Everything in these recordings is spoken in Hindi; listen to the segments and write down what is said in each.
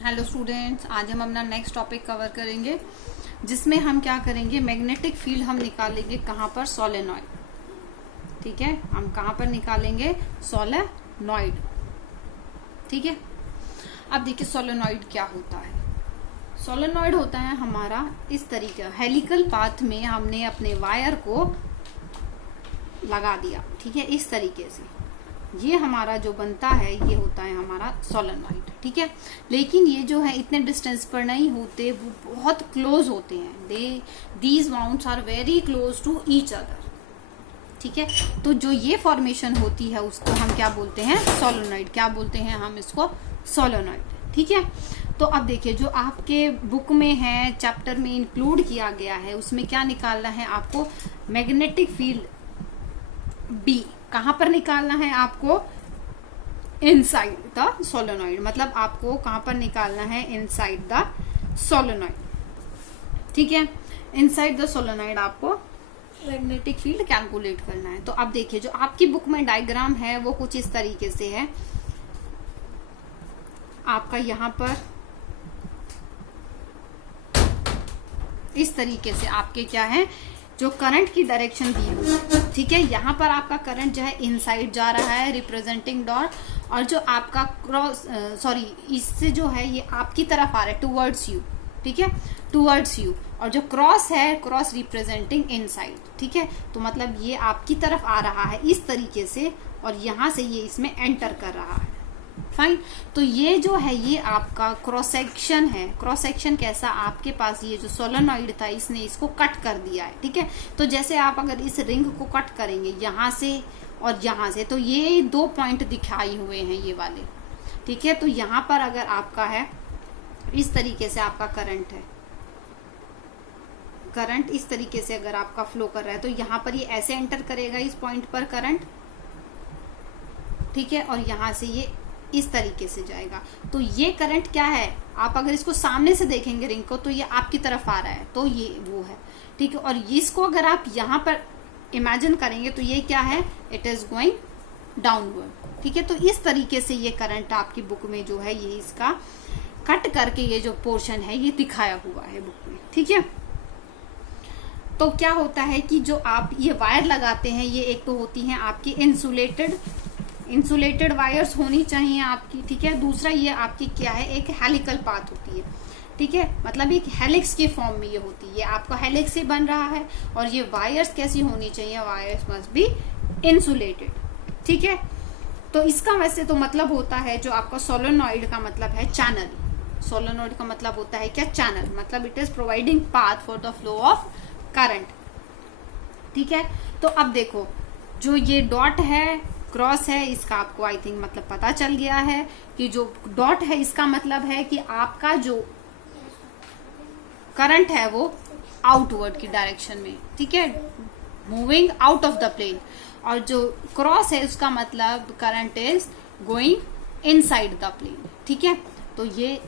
हेलो स्टूडेंट्स, आज हम अपना नेक्स्ट टॉपिक कवर करेंगे जिसमें हम क्या करेंगे, मैग्नेटिक फील्ड हम निकालेंगे कहाँ पर, सोलेनॉइड। ठीक है, हम कहाँ पर निकालेंगे, सोलेनॉइड। ठीक है, अब देखिए सोलेनॉइड क्या होता है। सोलेनॉइड होता है हमारा इस तरीके, हेलिकल पाथ में हमने अपने वायर को लगा दिया। ठीक है, इस तरीके से ये हमारा जो बनता है ये होता है हमारा सोलेनॉइड। ठीक है, लेकिन ये जो है इतने डिस्टेंस पर नहीं होते, वो बहुत क्लोज होते हैं। These wounds are very close to each other. ठीक है, तो जो ये फॉर्मेशन होती है उसको हम क्या बोलते हैं, सोलेनॉइड। क्या बोलते हैं हम इसको, सोलेनॉइड। ठीक है, तो अब देखिए जो आपके बुक में है, चैप्टर में इंक्लूड किया गया है, उसमें क्या निकालना है आपको, मैग्नेटिक फील्ड बी। कहां पर निकालना है आपको, इनसाइड द सोलेनॉइड। मतलब आपको कहां पर निकालना है, इनसाइड द सोलेनॉइड। ठीक है, इनसाइड द सोलेनॉइड आपको मैग्नेटिक फील्ड कैलकुलेट करना है। तो अब देखिए जो आपकी बुक में डायग्राम है वो कुछ इस तरीके से है। आपका यहां पर इस तरीके से आपके क्या है, जो करंट की डायरेक्शन दी हुई। ठीक है, यहाँ पर आपका करंट जो है इनसाइड जा रहा है, रिप्रेजेंटिंग डॉट, और जो आपका क्रॉस इससे जो है ये आपकी तरफ आ रहा है, टूवर्ड्स यू। ठीक है, टूवर्ड्स यू, और जो क्रॉस है, क्रॉस रिप्रेजेंटिंग इनसाइड। ठीक है, तो मतलब ये आपकी तरफ आ रहा है इस तरीके से, और यहां से ये इसमें एंटर कर रहा है। फाइन, तो ये जो है ये आपका क्रॉस सेक्शन है। क्रॉस सेक्शन कैसा, आपके पास ये जो सोलेनॉइड था इसने इसको कट कर दिया है। ठीक है, तो जैसे आप अगर इस रिंग को कट करेंगे यहां से और यहां से, तो ये दो पॉइंट दिखाई हुए हैं ये वाले। ठीक है, तो यहां पर अगर आपका है इस तरीके से, आपका करंट है, करंट इस तरीके से अगर आपका फ्लो कर रहा है, तो यहां पर ये ऐसे एंटर करेगा इस पॉइंट पर करंट। ठीक है, और यहां से ये इस तरीके से जाएगा। तो ये करंट क्या है, आप अगर इसको सामने से देखेंगे रिंग को, तो ये आपकी तरफ आ रहा है, तो ये वो है। ठीक है, और इसको अगर आप यहाँ पर इमेजिन करेंगे तो ये क्या है, इट इज गोइंग डाउनवर्ड। ठीक है, तो इस तरीके से ये करंट आपकी बुक में जो है ये इसका कट करके ये जो पोर्शन है ये दिखाया हुआ है बुक में। ठीक है, तो क्या होता है कि जो आप ये वायर लगाते हैं, ये एक तो होती है आपकी इंसुलेटेड वायर्स होनी चाहिए आपकी। ठीक है, दूसरा ये आपकी क्या है, एक हेलिकल पाथ होती है। ठीक है, मतलब एक हेलिक्स के फॉर्म में ये होती है, आपका हेलिक्स से बन रहा है। और ये वायर्स कैसी होनी चाहिए, वायर्स मस्ट बी इंसुलेटेड। ठीक है, तो इसका वैसे तो मतलब होता है, जो आपका सोलेनॉइड का मतलब है चैनल। सोलेनॉइड का मतलब होता है क्या, चैनल। मतलब it is providing path for the flow of current. ठीक है, तो अब देखो जो ये डॉट है, क्रॉस है, इसका आपको आई थिंक मतलब पता चल गया है कि जो डॉट है इसका मतलब है कि आपका जो करंट है वो आउटवर्ड की डायरेक्शन में। ठीक है, moving out of the plane. और जो क्रॉस है उसका मतलब current is going inside the plane. ठीक है, तो ये,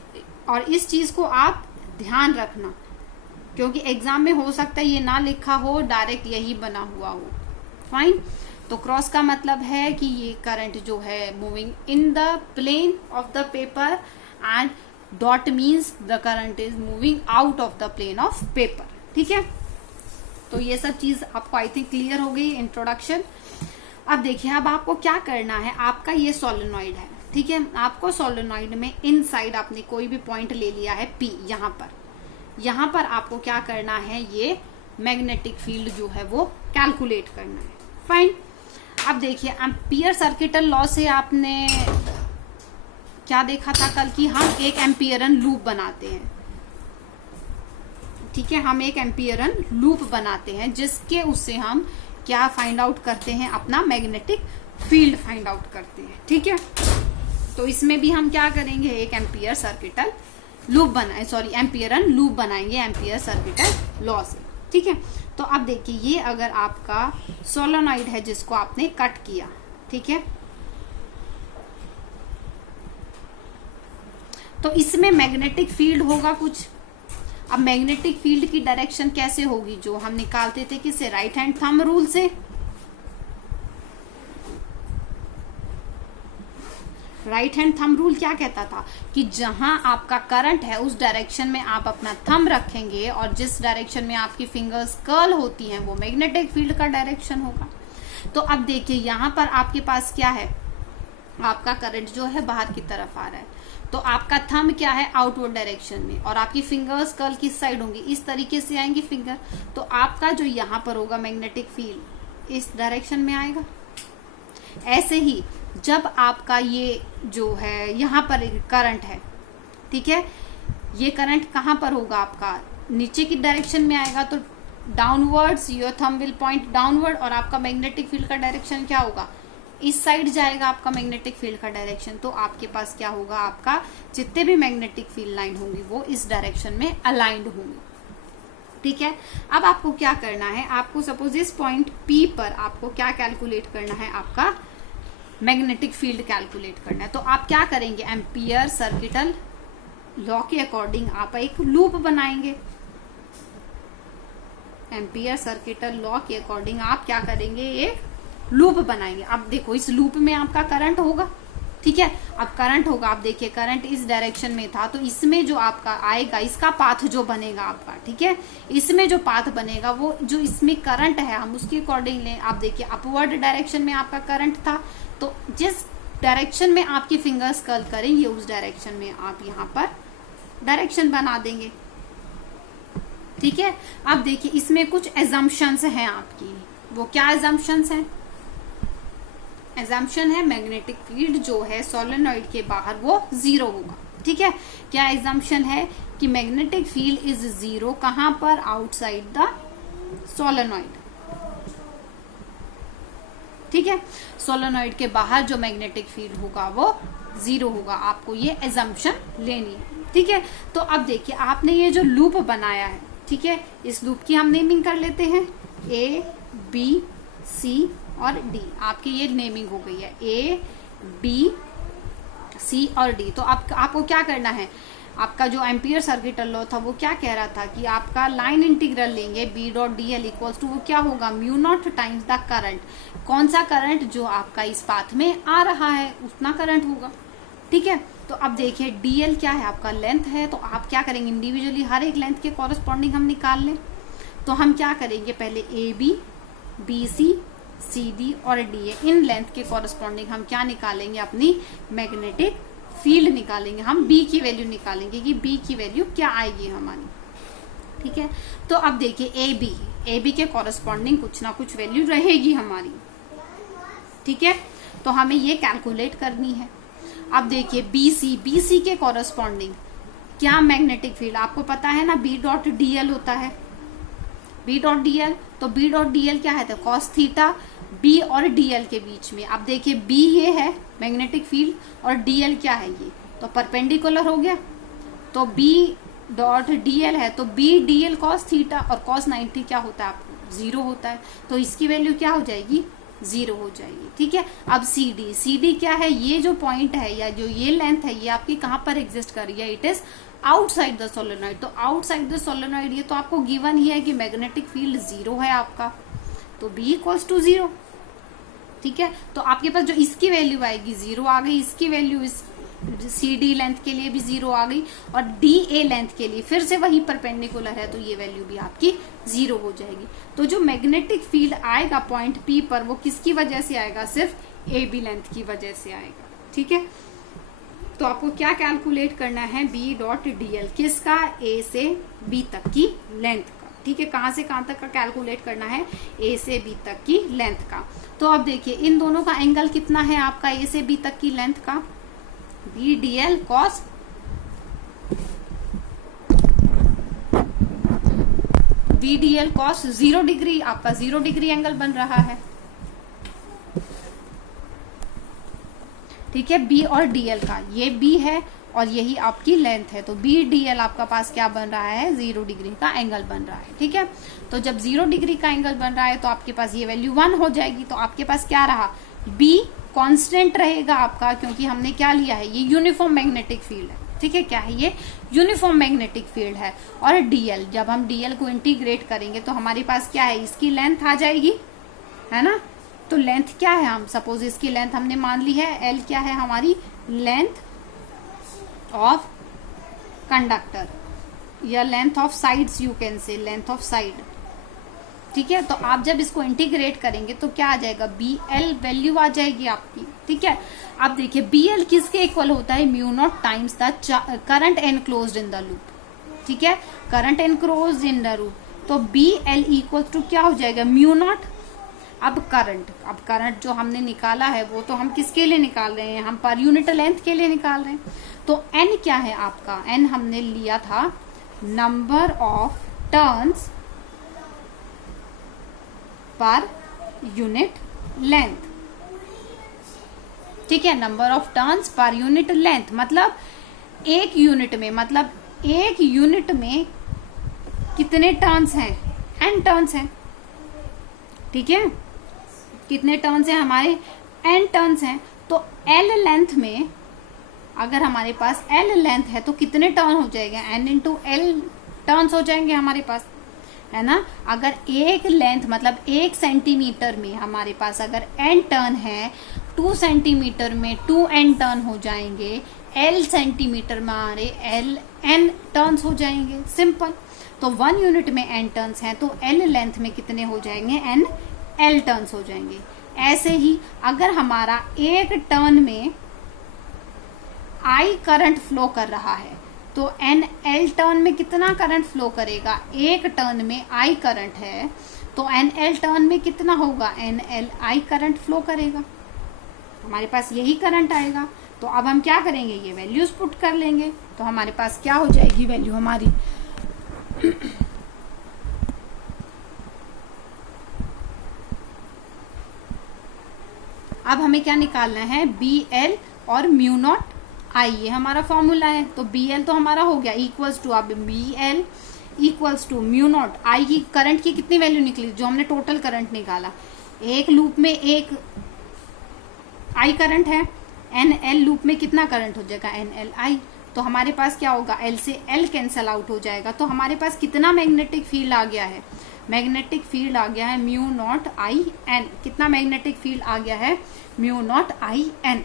और इस चीज को आप ध्यान रखना, क्योंकि एग्जाम में हो सकता है ये ना लिखा हो, डायरेक्ट यही बना हुआ हो। फाइन, तो क्रॉस का मतलब है कि ये करंट जो है moving in the plane of the paper, and dot means the current is moving out of the plane of paper. ठीक है, तो ये सब चीज आपको आई थिंक क्लियर हो गई, इंट्रोडक्शन। अब देखिए अब आपको क्या करना है, आपका ये सोलेनॉइड है। ठीक है, आपको सोलेनॉइड में इनसाइड आपने कोई भी पॉइंट ले लिया है P, यहाँ पर आपको क्या करना है, ये मैग्नेटिक फील्ड जो है वो कैलकुलेट करना है। फाइन, अब देखिए एम्पियर सर्किटल लॉ से आपने क्या देखा था कल, की हम एक एम्पियरन लूप बनाते हैं। ठीक है, हम एक एम्पियरन लूप बनाते हैं जिसके उससे हम क्या फाइंड आउट करते हैं, अपना मैग्नेटिक फील्ड फाइंड आउट करते हैं। ठीक है, तो इसमें भी हम क्या करेंगे, एक एम्पियर सर्किटल लूप बनाए, एम्पियरन लूप बनाएंगे एम्पियर सर्किटल लॉ से। ठीक है, तो अब देखिए ये अगर आपका सोलेनॉइड है जिसको आपने कट किया, ठीक है, तो इसमें मैग्नेटिक फील्ड होगा कुछ। अब मैग्नेटिक फील्ड की डायरेक्शन कैसे होगी, जो हम निकालते थे किससे, राइट हैंड थंब रूल से। राइट हैंड थंब रूल क्या कहता था कि जहां आपका करंट है उस डायरेक्शन में आप अपना थंब रखेंगे और जिस डायरेक्शन में आपकी फिंगर्स कर्ल होती हैं वो मैग्नेटिक फील्ड का डायरेक्शन होगा। तो अब देखिए यहां पर आपके पास क्या है, आपका करंट जो है बाहर की तरफ आ रहा है, तो आपका थंब क्या है आउटवर्ड डायरेक्शन में, और आपकी फिंगर्स कर्ल किस साइड होंगी, इस तरीके से आएंगी फिंगर। तो आपका जो यहाँ पर होगा मैग्नेटिक फील्ड इस डायरेक्शन में आएगा। ऐसे ही जब आपका ये जो है यहाँ पर करंट है, ठीक है, ये करंट कहाँ पर होगा, आपका नीचे की डायरेक्शन में आएगा, तो downwards your thumb will point downward, और आपका मैग्नेटिक फील्ड का डायरेक्शन क्या होगा, इस साइड जाएगा आपका मैग्नेटिक फील्ड का डायरेक्शन। तो आपके पास क्या होगा, आपका जितने भी मैग्नेटिक फील्ड लाइन होंगी वो इस डायरेक्शन में अलाइंड होंगी। ठीक है, अब आपको क्या करना है, आपको सपोज इस पॉइंट P पर आपको क्या कैलकुलेट करना है, आपका मैग्नेटिक फील्ड कैलकुलेट करना है। तो आप क्या करेंगे, एम्पियर सर्किटल लॉ के अकॉर्डिंग आप एक लूप बनाएंगे। एम्पियर सर्किटल लॉ के अकॉर्डिंग आप क्या करेंगे, एक लूप बनाएंगे। अब देखो इस लूप में आपका करंट होगा, ठीक है, अब करंट होगा, आप देखिए करंट इस डायरेक्शन में था, तो इसमें जो आपका आएगा इसका पाथ जो बनेगा आपका, ठीक है, इसमें जो पाथ बनेगा वो जो इसमें करंट है हम उसके अकॉर्डिंग लें। आप देखिए अपवर्ड डायरेक्शन में आपका करंट था, तो जिस डायरेक्शन में आपकी फिंगर्स कर्ल करेंगे उस डायरेक्शन में आप यहाँ पर डायरेक्शन बना देंगे। ठीक है, अब देखिए इसमें कुछ एजम्पशंस हैं आपकी, वो क्या एजम्पशंस हैं, एजम्पशन है मैग्नेटिक फील्ड जो है सोलेनॉइड के बाहर वो जीरो होगा। ठीक है, क्या एजम्पशन है कि मैग्नेटिक फील्ड इज जीरो कहां पर, आउटसाइड द सोलेनॉइड। ठीक है, सोलेनॉइड के बाहर जो मैग्नेटिक फील्ड होगा वो जीरो होगा, आपको ये एजम्पशन लेनी है। ठीक है, तो अब देखिए आपने ये जो लूप बनाया है, ठीक है, इस लूप की हम नेमिंग कर लेते हैं, A B C और D, आपकी ये नेमिंग हो गई है A B C और D। तो आपको क्या करना है, आपका जो एम्पियर सर्किटल लॉ था वो क्या कह रहा था कि आपका लाइन इंटीग्रल लेंगे B dot D L equals to वो क्या होगा, mu naught times the current, कौन सा करंट जो आपका इस पाथ में आ रहा है उतना करंट होगा। ठीक है, तो अब देखिए DL क्या है, आपका लेंथ है, तो आप क्या करेंगे इंडिविजुअली हर एक लेंथ के कॉरेस्पॉन्डिंग हम निकाल लें। तो हम क्या करेंगे, पहले AB BC CD और DA इन लेंथ के कॉरेस्पॉन्डिंग हम क्या निकालेंगे, अपनी मैग्नेटिक फील्ड निकालेंगे, हम B की वैल्यू निकालेंगे कि B की वैल्यू क्या आएगी हमारी। ठीक है, तो अब देखिए AB के कॉरेस्पॉन्डिंग कुछ ना कुछ वैल्यू रहेगी हमारी। ठीक है, तो हमें ये कैलकुलेट करनी है। अब देखिए BC के कॉरेस्पॉन्डिंग क्या मैग्नेटिक फील्ड, आपको पता है ना B डॉट DL होता है, B डॉट DL, तो B डॉट DL क्या है, तो कॉस थीटा B और DL के बीच में। अब देखिए B ये है मैग्नेटिक फील्ड और DL क्या है, ये तो परपेंडिकुलर हो गया, तो B डॉट DL है, तो B DL कॉस थीटा और कॉस 90 क्या होता है, आपको जीरो होता है, तो इसकी वैल्यू क्या हो जाएगी, जीरो हो जाएगी। ठीक है, अब CD क्या है, ये जो पॉइंट है या जो ये लेंथ है ये आपकी कहां पर एग्जिस्ट कर रही है, it is outside the solenoid. तो आउटसाइड द सोलेनॉइड ये तो आपको गिवन ही है कि मैग्नेटिक फील्ड जीरो है आपका, तो B इक्वल्स टू जीरो। ठीक है, तो आपके पास जो इसकी वैल्यू आएगी जीरो आ गई, इसकी वैल्यू इस CD लेंथ के लिए भी जीरो आ गई, और DA लेंथ के लिए फिर से वही परपेंडिकुलर है, तो ये वैल्यू भी आपकी जीरो हो जाएगी। तो जो मैग्नेटिक फील्ड आएगा पॉइंट P पर वो किसकी वजह से आएगा, सिर्फ AB लेंथ की वजह से आएगा। ठीक है, तो आपको क्या कैलकुलेट करना है, B डॉट DL किसका, A से B तक की लेंथ का। ठीक है, कहां से कहां तक का कैलकुलेट करना है, A से B तक की लेंथ का। तो अब देखिए इन दोनों का एंगल कितना है आपका, A से B तक की लेंथ का, BDL cos BDL cos 0 degree, आपका 0 डिग्री एंगल बन रहा है। ठीक है, B और DL का, ये B है और यही आपकी लेंथ है, तो BDL आपका पास क्या बन रहा है, 0 डिग्री का एंगल बन रहा है। ठीक है, तो जब 0 डिग्री का एंगल बन रहा है तो आपके पास ये वैल्यू 1 हो जाएगी, तो आपके पास क्या रहा, B कांस्टेंट रहेगा आपका, क्योंकि हमने क्या लिया है, ये यूनिफॉर्म मैग्नेटिक फील्ड है। ठीक है, क्या है ये, यूनिफॉर्म मैग्नेटिक फील्ड है। और DL, जब हम DL को इंटीग्रेट करेंगे तो हमारे पास क्या है, इसकी लेंथ आ जाएगी, है ना, तो लेंथ क्या है, हम सपोज इसकी लेंथ हमने मान ली है L क्या है हमारी लेंथ ऑफ कंडक्टर या length of sides, you can say length of side. ठीक है, तो आप जब इसको इंटीग्रेट करेंगे तो क्या आ जाएगा, BL वैल्यू आ जाएगी आपकी। ठीक है, अब देखिए BL किसके इक्वल होता है, mu naught times the current enclosed in the loop. ठीक है, current enclosed in the loop, तो BL इक्वल टू क्या हो जाएगा, म्यू नॉट। अब करंट जो हमने निकाला है वो तो हम किसके लिए निकाल रहे हैं, हम पर यूनिट लेंथ के लिए निकाल रहे हैं। तो N क्या है आपका, N हमने लिया था number of turns per unit length. ठीक है, number of turns per unit length मतलब एक यूनिट में कितने टर्न्स हैं, N टर्न्स हैं। ठीक है, कितने टर्न्स हैं हमारे, N टर्न्स हैं। तो L लेंथ में अगर हमारे पास L लेंथ है तो कितने टर्न हो जाएगा, N इंटू L टर्न्स हो जाएंगे हमारे पास, है ना। अगर एक लेंथ मतलब 1 सेंटीमीटर में हमारे पास अगर N टर्न है, 2 सेंटीमीटर में 2N टर्न हो जाएंगे, L सेंटीमीटर में हमारे LN टर्न्स हो जाएंगे, सिंपल। तो 1 यूनिट में N टर्न्स हैं तो L लेंथ में कितने हो जाएंगे, NL टर्न्स हो जाएंगे। ऐसे ही अगर हमारा एक टर्न में I करंट फ्लो कर रहा है तो NL टर्न में कितना करंट फ्लो करेगा, एक टर्न में I करंट है तो NL टर्न में कितना होगा, NLI करंट फ्लो करेगा, हमारे पास यही करंट आएगा। तो अब हम क्या करेंगे, ये वैल्यूज पुट कर लेंगे तो हमारे पास क्या हो जाएगी वैल्यू हमारी, अब हमें क्या निकालना है, BL और म्यू नॉट I, ये हमारा फॉर्मूला है। तो BL तो हमारा हो गया इक्वल्स टू, अब BL equals to mu naught I की करंट की कितनी वैल्यू निकली, जो हमने टोटल करंट निकाला, एक लूप में एक I करंट है, NL लूप में कितना करंट हो जाएगा, NLI। तो हमारे पास क्या होगा, L से L कैंसल आउट हो जाएगा। तो हमारे पास कितना मैग्नेटिक फील्ड आ गया है, मैग्नेटिक फील्ड आ गया है म्यू नॉट IN। कितना मैग्नेटिक फील्ड आ गया है, म्यू नॉट IN।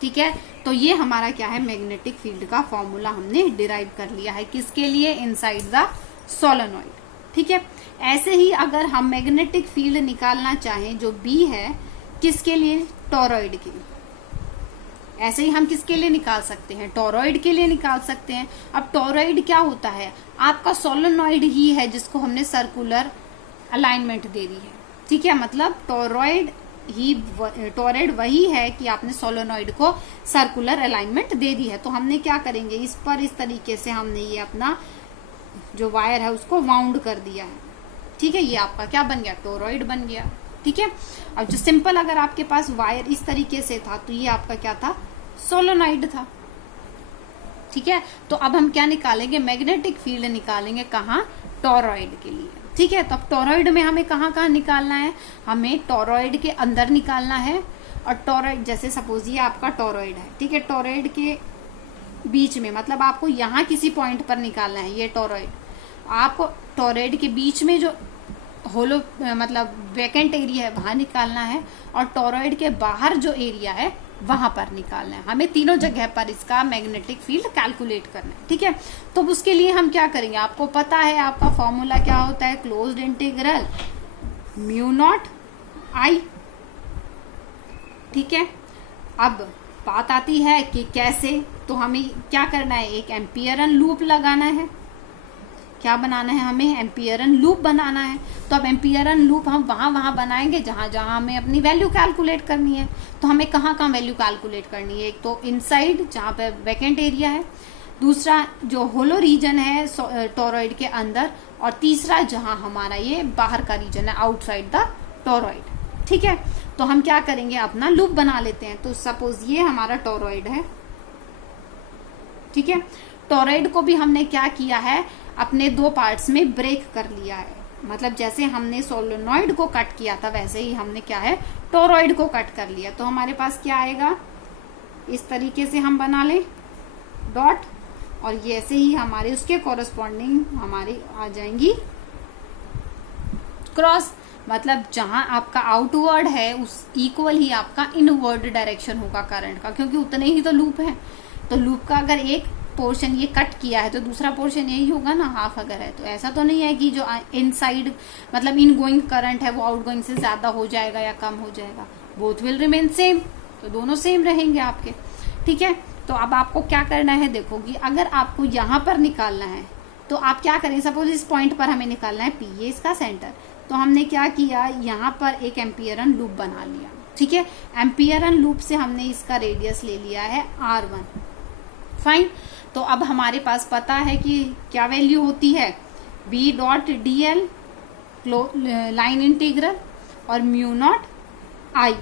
ठीक है, तो ये हमारा क्या है, मैग्नेटिक फील्ड का फॉर्मूला हमने डिराइव कर लिया है, किसके लिए, इनसाइड द सोलेनॉइड। ठीक है, ऐसे ही अगर हम मैग्नेटिक फील्ड निकालना चाहें जो B है, किसके लिए, टोरॉइड के लिए, ऐसे ही हम किसके लिए निकाल सकते हैं, टोरॉइड के लिए निकाल सकते हैं। अब टोरॉइड क्या होता है, आपका सोलेनॉइड ही है जिसको हमने सर्कुलर अलाइनमेंट दे दी है। ठीक है, मतलब टोरॉइड वही है कि आपने सोलेनॉइड को सर्कुलर अलाइनमेंट दे दी है। तो हमने क्या करेंगे, इस पर इस तरीके से हमने ये अपना जो वायर है उसको वाउंड कर दिया है। ठीक है, ये आपका क्या बन गया, टोरॉइड बन गया। ठीक है, अब जो सिंपल अगर आपके पास वायर इस तरीके से था तो ये आपका क्या था, सोलेनॉइड था। ठीक है, तो अब हम क्या निकालेंगे, मैग्नेटिक फील्ड निकालेंगे, कहाँ, टोरॉइड के लिए। ठीक है, तो अब टोरॉइड में हमें कहाँ निकालना है, हमें टोरॉइड के अंदर निकालना है। और टोरॉइड, जैसे सपोज ये आपका टोरॉइड है, ठीक है, टोरॉइड के बीच में, मतलब आपको यहाँ किसी पॉइंट पर निकालना है, ये टोरॉइड आपको टोरॉइड के बीच में जो होलो मतलब वैकेंट एरिया है वहां निकालना है, और टोरॉइड के बाहर जो एरिया है वहां पर निकालना है। हमें तीनों जगह पर इसका मैग्नेटिक फील्ड कैलकुलेट करना है। ठीक है, तो उसके लिए हम क्या करेंगे, आपको पता है आपका फॉर्मूला क्या होता है, closed integral mu naught I। ठीक है, अब बात आती है कि कैसे, तो हमें क्या करना है, एक एम्पियरन लूप लगाना है। क्या बनाना है, हमें एम्पियरन लूप बनाना है। तो अब एम्पियरन लूप हम वहां बनाएंगे जहां जहां हमें अपनी वैल्यू कैलकुलेट करनी है। तो हमें कहाँ वैल्यू कैलकुलेट करनी है, एक तो इनसाइड जहां पे वैकेंट एरिया है, दूसरा जो होलो रीजन है टोरॉइड के अंदर, और तीसरा जहां हमारा ये बाहर का रीजन है, आउटसाइड द टोरॉइड। ठीक है, तो हम क्या करेंगे, अपना लूप बना लेते हैं। तो सपोज ये हमारा टोरॉइड है। ठीक है, टोरॉइड को भी हमने क्या किया है, अपने दो पार्ट्स में ब्रेक कर लिया है। मतलब जैसे हमने सोलेनॉइड को कट किया था वैसे ही हमने क्या है, टोरॉइड को कट कर लिया। तो हमारे पास क्या आएगा, इस तरीके से हम बना ले डॉट, और ये ऐसे ही हमारे उसके कॉरेस्पॉन्डिंग हमारी आ जाएंगी क्रॉस। मतलब जहां आपका आउटवर्ड है उस इक्वल ही आपका इनवर्ड डायरेक्शन होगा करंट का, क्योंकि उतने ही तो लूप है। तो लूप का अगर एक पोर्शन ये कट किया है तो दूसरा पोर्शन यही होगा ना, हाफ अगर है तो। ऐसा तो नहीं है कि जो इनसाइड मतलब इन गोइंग करंट है वो आउट गोइंग से ज्यादा हो जाएगा या कम हो जाएगा, बोथ विल रिमेन सेम, तो दोनों सेम रहेंगे आपके। ठीक है, तो अब आपको क्या करना है, देखो कि अगर आपको यहां पर निकालना है तो आप क्या करें, सपोज इस पॉइंट पर हमें निकालना है पी, ये इसका सेंटर, तो हमने क्या किया, यहाँ पर एक एम्पियरन लूप बना लिया। ठीक है, एम्पियरन लूप से हमने इसका रेडियस ले लिया है R1। फाइन, तो अब हमारे पास पता है कि क्या वैल्यू होती है, B dot DL line integral और म्यू नॉट I,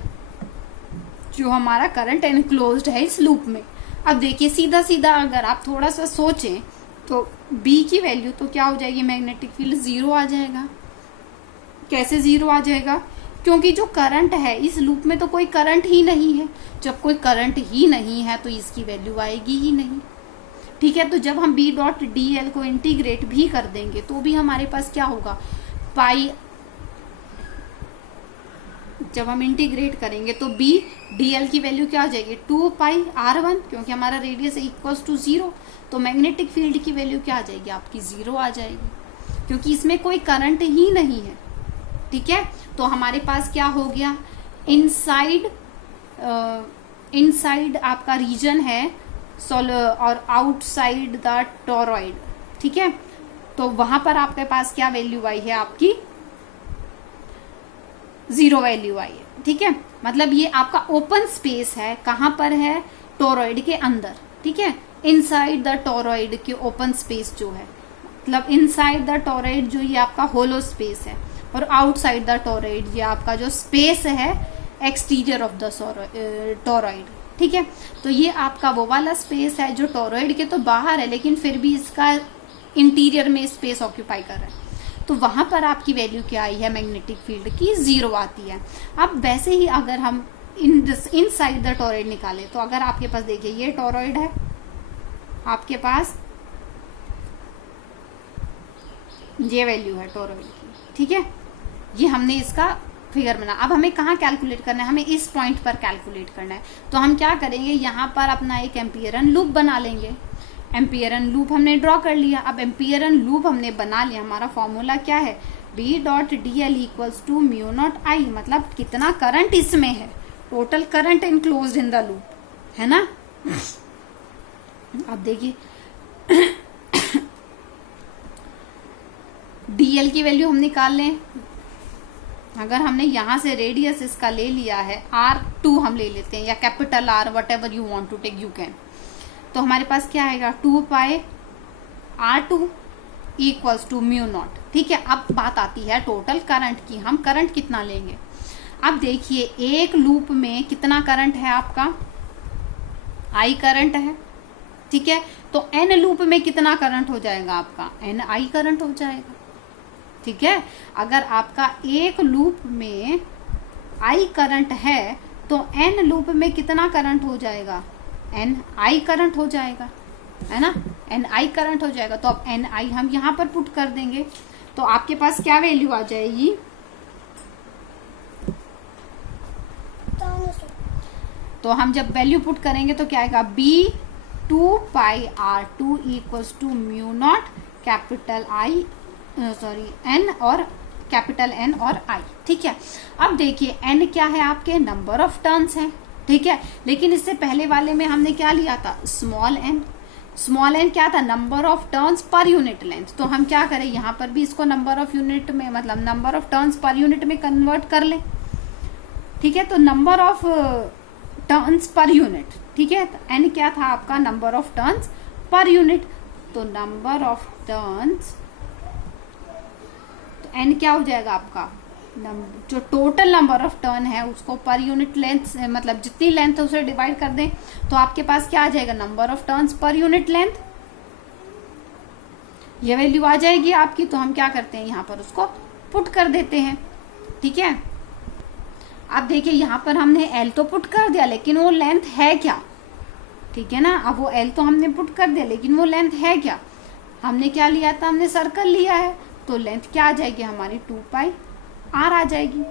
जो हमारा करंट एनक्लोज्ड है इस लूप में। अब देखिए सीधा सीधा अगर आप थोड़ा सा सोचें तो B की वैल्यू तो क्या हो जाएगी, मैग्नेटिक फील्ड 0 आ जाएगा। कैसे 0 आ जाएगा, क्योंकि जो करंट है इस लूप में तो कोई करंट ही नहीं है। जब कोई करंट ही नहीं है तो इसकी वैल्यू आएगी ही नहीं। ठीक है, तो जब हम B डॉट DL को इंटीग्रेट भी कर देंगे तो भी हमारे पास क्या होगा, पाई, जब हम इंटीग्रेट करेंगे तो B DL की वैल्यू क्या हो जाएगी, 2 पाई R1, क्योंकि हमारा रेडियस इक्वल्स टू 0, तो मैग्नेटिक फील्ड की वैल्यू क्या आ जाएगी आपकी, 0 आ जाएगी, क्योंकि इसमें कोई करंट ही नहीं है। ठीक है, तो हमारे पास क्या हो गया, इनसाइड आपका रीजन है और आउटसाइड द टोरॉइड। ठीक है, तो वहां पर आपके पास क्या वैल्यू आई है आपकी, 0 वैल्यू आई है। ठीक है, मतलब ये आपका ओपन स्पेस है, कहां पर है, टोरॉइड के अंदर। ठीक है, इनसाइड द टोरॉइड के ओपन स्पेस जो है, मतलब इनसाइड द टोरॉइड जो ये आपका होलो स्पेस है, और आउटसाइड द टोरॉइड ये आपका जो स्पेस है एक्सटीरियर ऑफ द टोरॉइड। ठीक है, तो ये आपका वो वाला स्पेस है जो टोरॉइड के तो बाहर है लेकिन फिर भी इसका इंटीरियर में स्पेस ऑक्यूपाई कर रहा है। तो वहां पर आपकी वैल्यू क्या आई है, मैग्नेटिक फील्ड की 0 आती है। अब वैसे ही अगर हम इनसाइड द टोरॉइड निकाले तो अगर आपके पास देखिए ये टोरॉइड है आपके पास, ये वैल्यू है टोरॉइड की। ठीक है, ये हमने इसका फिगर बना। अब हमें कहाँ कैलकुलेट करना है, हमें इस पॉइंट पर कैलकुलेट करना है। तो हम क्या करेंगे, यहाँ पर अपना एक एम्पियरन लूप बना लेंगे। एम्पियरन लूप हमने ड्रॉ कर लिया। अब एम्पियरन लूप हमने बना लिया, हमारा फॉर्मूला क्या है, B dot DL equals to mu naught I, मतलब कितना करंट इसमें है, total current enclosed in the loop, है ना। अब देखिए DL की वैल्यू हम निकाल लें। अगर हमने यहां से रेडियस इसका ले लिया है R2 हम ले लेते हैं, या capital R, whatever you want to take you can, तो हमारे पास क्या आएगा, 2 pi R2 equals to mu naught. ठीक है, अब बात आती है टोटल करंट की, हम करंट कितना लेंगे। अब देखिए एक लूप में कितना करंट है आपका, I करंट है। ठीक है, तो N लूप में कितना करंट हो जाएगा आपका, NI करंट हो जाएगा। ठीक है, अगर आपका एक लूप में I करंट है तो N लूप में कितना करंट हो जाएगा, NI करंट हो जाएगा, है ना, NI करंट हो जाएगा। तो अब NI हम यहां पर पुट कर देंगे तो आपके पास क्या वैल्यू आ जाएगी, तो हम जब वैल्यू पुट करेंगे तो क्या आएगा, B 2 pi R2 equals to mu naught capital N और कैपिटल N और I। ठीक है, अब देखिए N क्या है, आपके नंबर ऑफ टर्न्स हैं। ठीक है, लेकिन इससे पहले वाले में हमने क्या लिया था, स्मॉल n। स्मॉल n क्या था, number of turns per unit length. तो हम क्या करें, यहाँ पर भी इसको नंबर ऑफ यूनिट में, मतलब number of turns per unit में कन्वर्ट कर लें। ठीक है, तो number of turns per unit. ठीक है, तो n क्या था आपका, number of turns per unit, तो नंबर ऑफ टर्न्स, तो n क्या हो जाएगा आपका, जो टोटल नंबर ऑफ टर्न है उसको पर यूनिट लेंथ, मतलब जितनी लेंथ है उसे डिवाइड कर दें तो आपके पास क्या आ जाएगा, number of turns per unit length, ये वैल्यू आ जाएगी आपकी। तो हम क्या करते हैं, यहाँ पर उसको पुट कर देते हैं। ठीक है, अब देखिए यहाँ पर हमने L तो पुट कर दिया लेकिन वो लेंथ है क्या, ठीक है ना। अब वो L तो हमने पुट कर दिया लेकिन वो लेंथ है क्या, हमने क्या लिया था, हमने सर्कल लिया है, तो लेंथ क्या आ जाएगी हमारी 2 पाई आर आ जाएगी,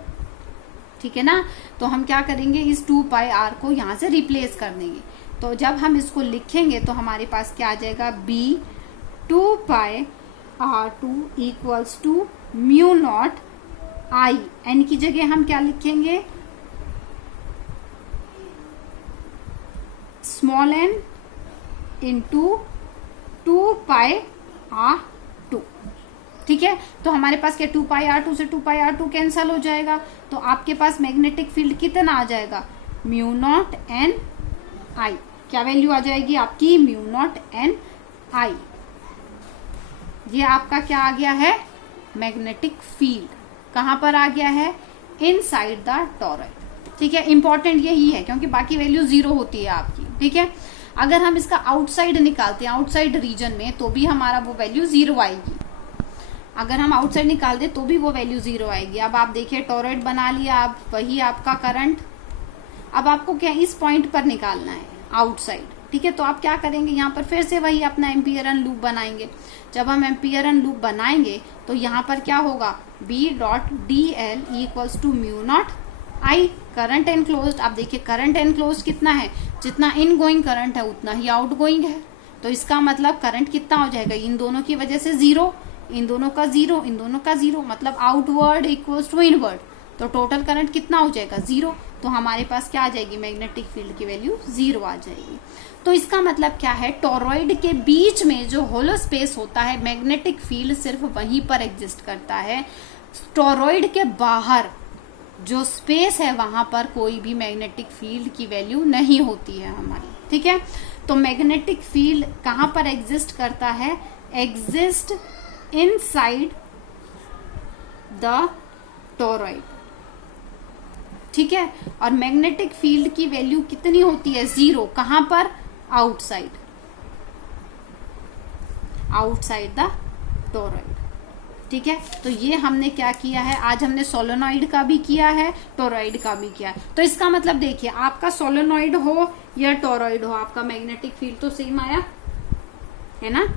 ठीक है ना। तो हम क्या करेंगे, इस 2 पाई आर को यहाँ से रिप्लेस कर देंगे। तो जब हम इसको लिखेंगे तो हमारे पास क्या आ जाएगा, B 2 pi R2 equals to mu not I, N की जगह हम क्या लिखेंगे, small N into 2 pi R2, ठीक है। तो हमारे पास क्या 2 पाई R2 से 2 पाई R2 कैंसल हो जाएगा, तो आपके पास मैग्नेटिक फील्ड कितना आ जाएगा, म्यू नॉट एन आई, क्या वैल्यू आ जाएगी आपकी, म्यू नॉट एन आई। ये आपका क्या आ गया है, मैग्नेटिक फील्ड कहां पर आ गया है, इनसाइड द टॉरॉइड, ठीक है। इंपॉर्टेंट यही है क्योंकि बाकी वैल्यू 0 होती है आपकी, ठीक है। अगर हम इसका आउटसाइड निकालते हैं, आउटसाइड रीजन में, तो भी हमारा वो वैल्यू 0 आएगी। अगर हम आउटसाइड निकाल दे तो भी वो वैल्यू 0 आएगी। अब आप देखिए टॉरॉइड बना लिया आप, वही आपका करंट। अब आपको क्या इस पॉइंट पर निकालना है आउटसाइड, ठीक है। तो आप क्या करेंगे, यहाँ पर फिर से वही अपना एम्पियरन लूप बनाएंगे। जब हम एम्पियरन लूप बनाएंगे तो यहाँ पर क्या होगा, B dot D L equals to mu not I, current enclosed. आप देखिए करंट एनक्लोज्ड कितना है, जितना इन गोइंग करंट है उतना ही आउट गोइंग है। तो इसका मतलब करंट कितना हो जाएगा, इन दोनों की वजह से 0, इन दोनों का 0, इन दोनों का 0, मतलब आउटवर्ड इक्वल्स टू इनवर्ड। तो टोटल करंट कितना हो जाएगा, 0। तो हमारे पास क्या आ जाएगी, मैग्नेटिक फील्ड की वैल्यू 0 आ जाएगी। तो इसका मतलब क्या है, टॉरॉइड के बीच में जो होलो स्पेस होता है, मैग्नेटिक फील्ड सिर्फ वहीं पर एग्जिस्ट करता है। टॉरॉइड के बाहर जो स्पेस है वहां पर कोई भी मैग्नेटिक फील्ड की वैल्यू नहीं होती है हमारी, ठीक है। तो मैग्नेटिक फील्ड कहां पर एग्जिस्ट करता है, एग्जिस्ट इनसाइड द टॉरॉइड, ठीक है। और मैग्नेटिक फील्ड की वैल्यू कितनी होती है, 0, कहां पर, आउटसाइड, आउटसाइड द टॉरॉइड, ठीक है। तो ये हमने क्या किया है, आज हमने सोलेनॉइड का भी किया है, टॉरॉइड का भी किया है। तो इसका मतलब देखिए, आपका सोलेनॉइड हो या टॉरॉइड हो, आपका मैग्नेटिक फील्ड तो सेम आया है ना।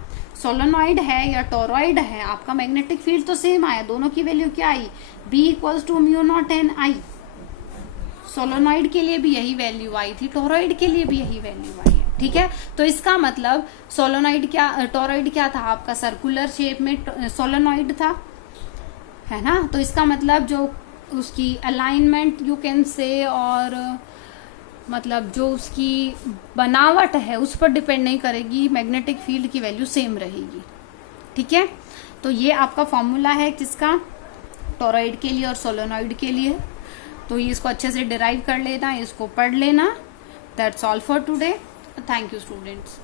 सोलेनॉइड है या टॉरॉइड है, आपका मैग्नेटिक फील्ड तो सेम आया। दोनों की वैल्यू क्या आई, B equals to mu naught N I. Solenoid के लिए भी यही वैल्यू आई थी, टॉरॉइड के लिए भी यही वैल्यू आई है, ठीक है। तो इसका मतलब सोलेनॉइड क्या, टॉरॉइड क्या था आपका, सर्कुलर शेप में सोलेनॉइड था, है ना। तो इसका मतलब जो उसकी अलाइनमेंट यू कैन से, और मतलब जो उसकी बनावट है उस पर डिपेंड नहीं करेगी, मैग्नेटिक फील्ड की वैल्यू सेम रहेगी, ठीक है। तो ये आपका फॉर्मूला है किसका, टॉरॉइड के लिए और सोलेनॉइड के लिए। तो ये इसको अच्छे से डिराइव कर लेना, इसको पढ़ लेना। That's all for today. Thank you students.